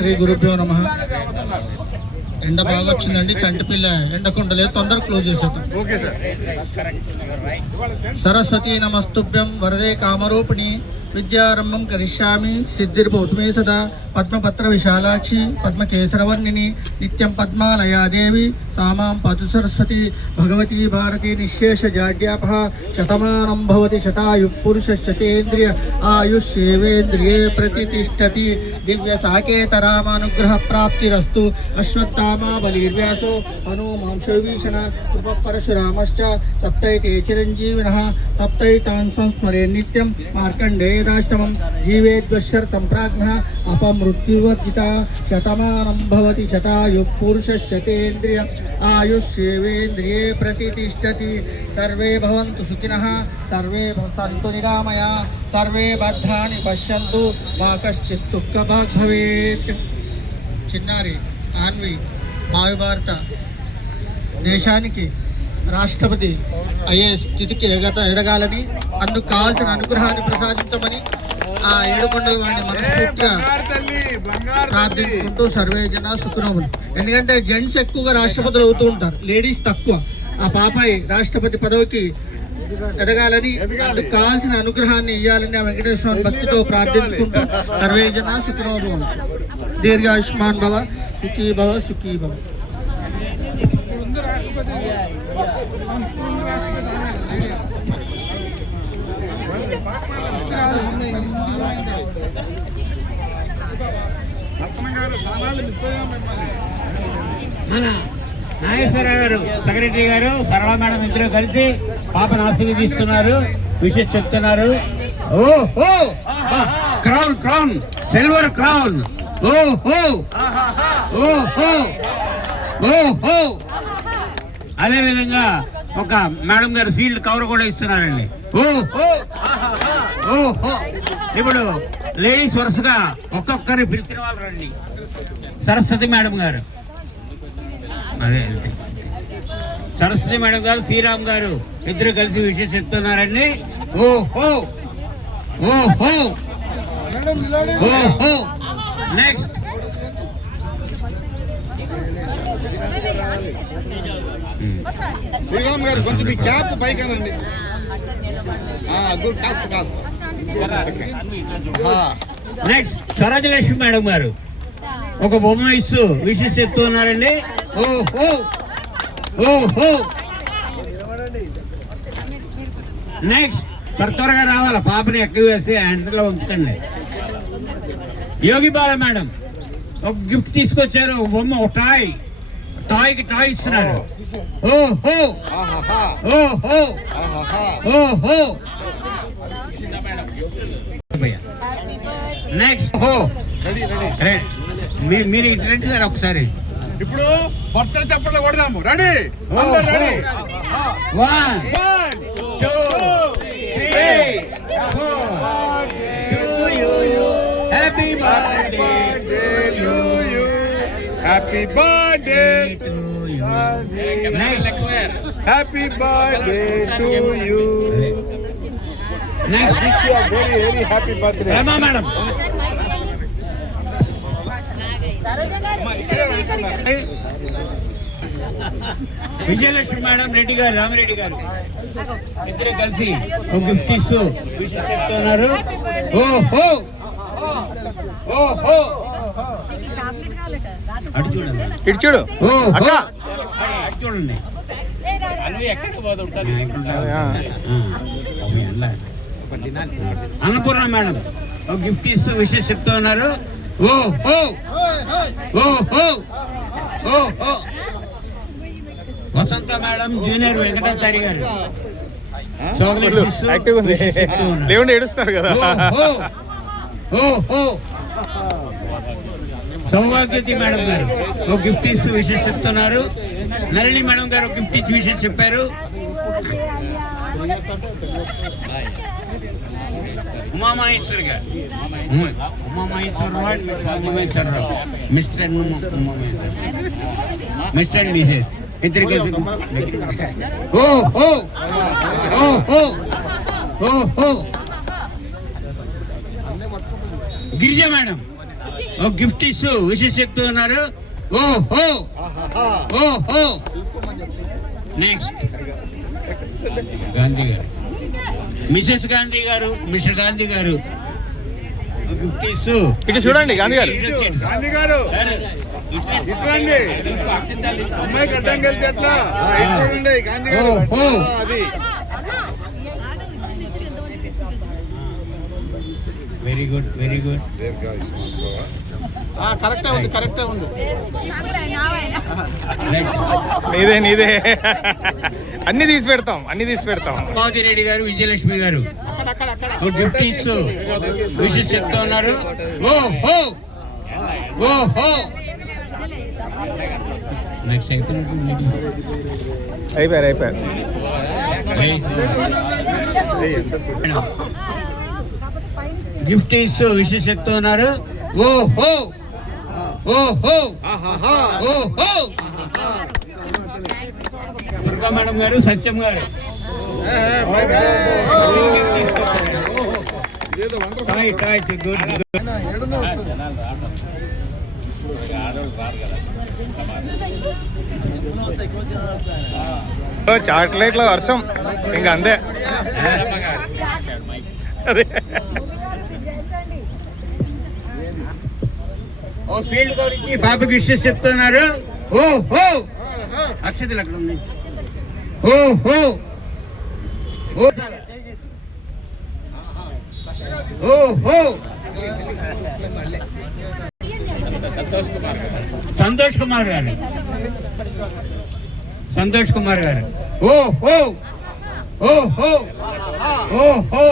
శ్రీ గురుభ్యో నమః. ఎండ బాగా వచ్చిందండి, చంటిపిల్ల ఎండకుండలేదు, తొందరగా క్లోజ్ చేసేద్దాం. సరస్వతీ నమస్తుభ్యం వరదే కామరూపిణి విద్యారంభం కరిష్యామి సిద్ధిర్భవతు మే సదా. పద్మపత్ర విశాలాక్షి పద్మకేసరవర్ణిని నిత్యం పద్మాలయా దేవి సామాం పాతు సరస్వతి. భగవతి భారతి నిశేష జాడ్యాపః శతమానం భవతి శతాయు పురుషశతేంద్రియ ఆయుష్యేవేంద్రియే ప్రతిష్టతి. దివ్య సాకేత రామానుగ్రహ ప్రాప్తిరస్తు. అశ్వత్థామా బలిర్వ్యాసో హనుమాంశవిభీషణ కృప పరశురామశ్చ సప్తైతే చిరంజీవినః. సప్తైతాన్ సంస్మరే నిత్యం మార్కండేయదాష్టమం. జీవేద్వశర్తం ప్రాజ్ఞః అపమృత్యువర్జిత. శతమానం భవతి శతాయు పురుషశతేంద్రియ ఆయుష్యేవేంద్రియే ప్రతిష్టతి. సర్వే భవంతు సుఖినః సర్వే సంతు నిరామయ సర్వే బద్ధాని పశ్యంతు మా కశ్చిత్ దుఃఖభాగ్ భవేత్. చిన్నారి ఆన్వి భావిభారత దేశానికి రాష్ట్రపతి అయ్యే స్థితికి ఎదగాలని, అందుకు కావాల్సిన అనుగ్రహాన్ని ప్రసాదించమని ఆ ఏడుకొండల వాడిని మనస్ఫూర్తిగా ప్రార్థించుకుంటూ సర్వే జన సుఖనోములు. ఎందుకంటే జెంట్స్ ఎక్కువగా రాష్ట్రపతులు అవుతూ ఉంటారు, లేడీస్ తక్కువ. ఆ పాపాయి రాష్ట్రపతి పదవికి ఎదగాలని, అందుకు కావాల్సిన అనుగ్రహాన్ని ఇవ్వాలని ఆ వెంకటేశ్వర భక్తితో ప్రార్థించుకుంటూ సర్వే జన సుఖనోములు. దీర్ఘాయుష్మాన్ భవ, సుఖీ భవ, సుఖీ భవ. మన నాగేశ్వరరావు గారు, సెక్రటరీ గారు, సరళ మేడం ఇద్దరు కలిసి పాపను ఆశీర్వదిస్తున్నారు, విషెస్ చెప్తున్నారు. ఓహో క్రౌన్, క్రౌన్, సిల్వర్ క్రౌన్. ఓహో ఓహో ఓహో. అదేవిధంగా ఒక మేడం గారు ఫీల్డ్ కవర్ కూడా ఇస్తున్నారండి. ఓహో ఓహో. ఇప్పుడు లేడీస్ వరుసగా ఒక్కొక్కరి పిలిచిన వాళ్ళు రండి. సరస్వతి మేడం గారు, అదే సరస్వతి మేడం గారు, శ్రీరామ్ గారు ఇద్దరు కలిసి విషయం చెప్తున్నారండి. ఓహో ఓహో ఓహో. నెక్స్ట్ శ్రీరామ్ గారు కొంచెం మీ క్యాప్ పైకి అనండి. నెక్స్ట్ స్వరాజలక్ష్మి మేడం గారు ఒక బొమ్మ ఇస్తూ విషయం చెప్తున్నారండి. ఓహో ఓహో. నెక్స్ట్ త్వరగా రావాలా, పాపని ఎక్కువ వేసి హ్యాండ్లో ఉంచండి. యోగి బాల మేడం ఒక గిఫ్ట్ తీసుకొచ్చారు, ఒక బొమ్మ, ఒక టాయ్కి టాయ్ ఇస్తున్నారు. ఓహో ఓహో ఓహో. నెక్స్ట్ మీరు ఇటు రండి సార్ ఒకసారి. ఇప్పుడు బర్త్డే చెప్పండి, కొడదాము. Ready? 1 2 3 4. Happy birthday to you. Happy birthday to you. Happy birthday to you. Next wish you very very happy birthday. Rama madam. Vijayalakshmi madam, Reddy garu, Ramireddy గారు ఇద్దరు కలిసి ఒక గిఫ్ట్ ఇస్తూ విషయం చెప్తున్నారు. ఓహో ఓహో. అటు చూడండి, ఇటు చూడు. అటు చూడండి. అన్నపూర్ణ మేడం ఒక గిఫ్ట్ ఇస్తూ విషయం చెప్తూ ఉన్నారు. ఓ ఓ ఓ ఓ ఓ ఓ వసంత మేడం జూనియర్ వెంకటాచారి గారు లేవండి ఏడుస్తారు కదా. సౌభాగ్యతి మేడం గారు ఒక గిఫ్ట్ ఇస్తూ విషయం చెప్తున్నారు. నళిని మేడం గారు ఒక గిఫ్ట్ ఇచ్చి విషయం చెప్పారు. ఉమామహేశ్వర్ గారు Umamaheswararao Mr and Mr and Mrs ఇద్దరు కలిసి ఓ ఓ ఓ ఓ ఓ ఓ గిరిజ మేడం ఒక గిఫ్ట్ ఇస్తూ విషయం చెప్తూ ఉన్నారు. ఓ ఓ ఓ ఓ నెక్స్ట్ గాంధీ గారు మిసెస్ గాంధీ గారు మిస్టర్ గాంధీ గారు గిఫ్ట్ ఇస్తూ ఇటు చూడండి గాంధీ గారు. గాంధీ గారు ఇట్లండి అమ్మాయికి అడ్డం కలిసి ఎట్లా చూడండి గాంధీ గారు అది వెరీ గుడ్ వెరీ గుడ్. కరెక్టే ఉంది. నీదే అన్ని తీసి పెడతాం రెడ్డి గారు విజయలక్ష్మి గారు గిఫ్ట్ ఇస్తూ విషయం చెప్తా ఉన్నారు. ఓ ఓ ఓ ఓ నెక్స్ట్ అయిపోయారు. గిఫ్ట్ ఇస్తూ విషయం చెప్తూ ఉన్నారు. ఓ హో ఓ హో ఓ హో దుర్గా మేడం గారు సత్యం గారు చాక్లెట్ల వర్షం ఇంకా అంతే. అదే ఓ ఫీల్డ్ గురించి బాబుకి విషయం చెప్తున్నారు. ఓ హో అక్షతలు అక్కడ ఉన్నాయి. ఓ హో ఓ ఓ హో సంతోష్ కుమార్ గారు ఓ హో ఓ హో ఓ హో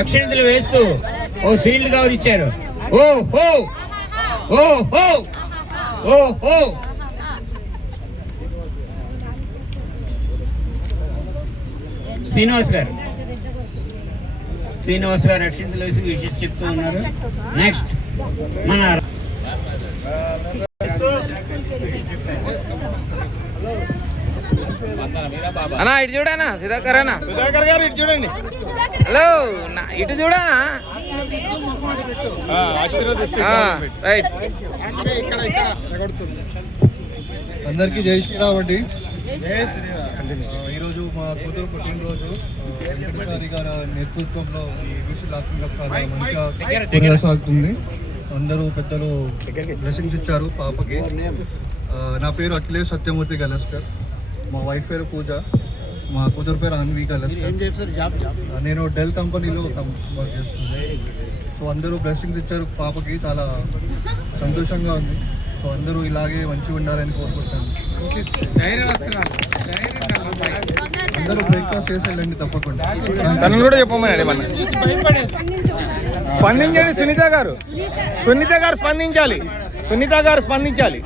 అక్షంతలు వేస్తూ ఓ సీల్డ్ కవర్ ఇచ్చారు. ఓ హో ఓ హో ఓ హో శ్రీనివాస్ గారు అక్షంతలు వేసి విషయం చెప్తూ ఉన్నారు. నెక్స్ట్ మన అన్నా ఇటు చూడనా సుధాకర్ గారు ఇటు చూడండి. హలో ఇటు చూడనా రైట్. అందరికీ జై శ్రీరామ్ అండి. ఈరోజు మా కూతురు పుట్టినరోజు. వెంకటచారి గారి నేతృత్వంలో ఈ విషు లాక్గా చాలా మంచిగా కొనసాగుతుంది. అందరూ పెద్దలు బ్లెస్సింగ్స్ ఇచ్చారు పాపకి. నా పేరు అఖిలేష్ సత్యమూర్తి గలస్కర్. మా వైఫ్ పేరు పూజ. మా కూతురు పేరు అన్వి గలస్కర్. నేను డెల్ కంపెనీలో వర్క్ చేస్తున్నాను. సో అందరూ బ్లెస్సింగ్స్ ఇచ్చారు పాపకి. చాలా సంతోషంగా ఉంది. సో అందరూ ఇలాగే మంచిగా ఉండాలని కోరుకుంటాను. అందరూ బ్రేక్ఫాస్ట్ చేసి వెళ్ళండి తప్పకుండా. తనను కూడా చెప్పమనండి. మన స్పందించండి. సునీత గారు స్పందించాలి. సునీత గారు స్పందించాలి.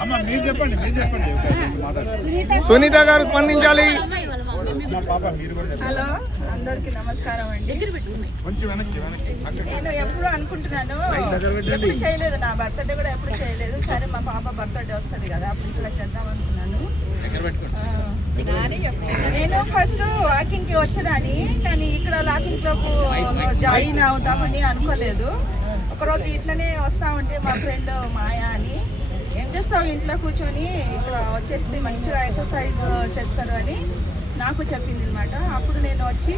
హలో అందరికి నమస్కారం అండి. నేను ఎప్పుడు అనుకుంటున్నాను, ఎప్పుడు చేయలేదు, నా బర్త్డే కూడా ఎప్పుడు చేయలేదు. సరే మా పాప బర్త్డే వస్తుంది కదా, అప్పుడు ఇక్కడ చేద్దాం అనుకున్నాను. నేను ఫస్ట్ వాకింగ్కి వచ్చేదాన్ని, కానీ ఇక్కడ లాకింగ్ క్లబ్ జాయిన్ అవుతామని అనుకోలేదు. ఒకరోజు ఇట్లనే వస్తా ఉంటే మా ఫ్రెండ్ మాయా అని, ఏం చేస్తావు ఇంట్లో కూర్చొని ఇక్కడ వచ్చేస్తే మంచిగా ఎక్సర్సైజ్ చేస్తారు అని నాకు చెప్పింది అనమాట. అప్పుడు నేను వచ్చి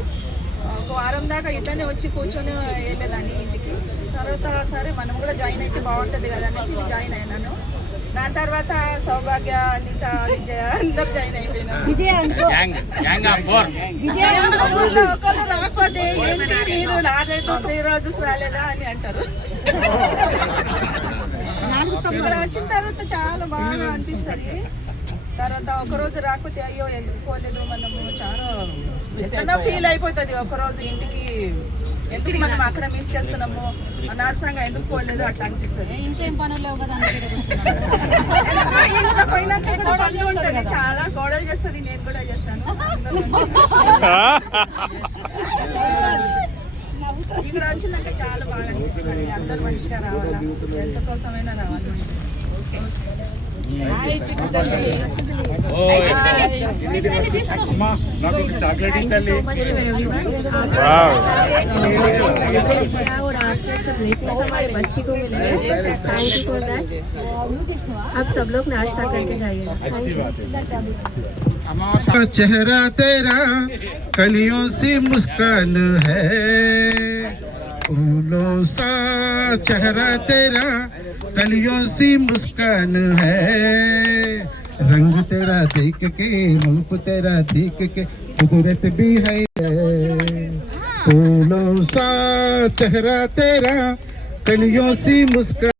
ఒక వారం దాకా ఇట్లనే వచ్చి కూర్చొని వెళ్ళేదాన్ని ఇంటికి. తర్వాత సరే మనం కూడా జాయిన్ అయితే బాగుంటుంది కదా అనేసి జాయిన్ అయినాను. దాని తర్వాత సౌభాగ్య అనిత విజయ అందరు జాయిన్ అయిపోయినారు. ఊర్లో ఒకళ్ళు రాకపోతే ఏంటి మీరు రాలేదు 3 రోజెస్ రాలేదా అని అంటారు. ఇక్కడ వచ్చిన తర్వాత చాలా బాగా అనిపిస్తుంది. తర్వాత ఒకరోజు రాకపోతే అయ్యో ఎందుకు పోలేదు మనము చాలా ఎక్కడో ఫీల్ అయిపోతుంది. ఒకరోజు ఇంటికి ఎందుకు మనం అక్కడ మిస్ చేస్తున్నాము, అనవసరంగా ఎందుకు పోలేదు అట్లా అనిపిస్తుంది. ఇంట్లో పోయినాక కూడా పనులు ఉంటుంది, చాలా గొడవలు చేస్తుంది. నేను కూడా చేస్తాను. ఇక్కడ వచ్చినాక చాలా బాగా అనిపిస్తుంది. అందరు మంచిగా రావాలా, ఎంత కోసమైనా రావాలి. అమ్మా నాకు ఒక చాక్లెట్ తల్లి. और आपके अच्छे ब्लेसिंग्स हमारे बच्ची को मिले हैं. Thank you for that. आप सब लोग नाश्ता करके जाइएगा. चेहरा तेरा कलियों सी मुस्कान है, फूलों सा चेहरा तेरा कलियों सी मुस्कान है, रंग तेरा देख के रूप तेरा देख के कुदरत भी है, फूलों सा चेहरा तेरा कलियों सी मुस्कान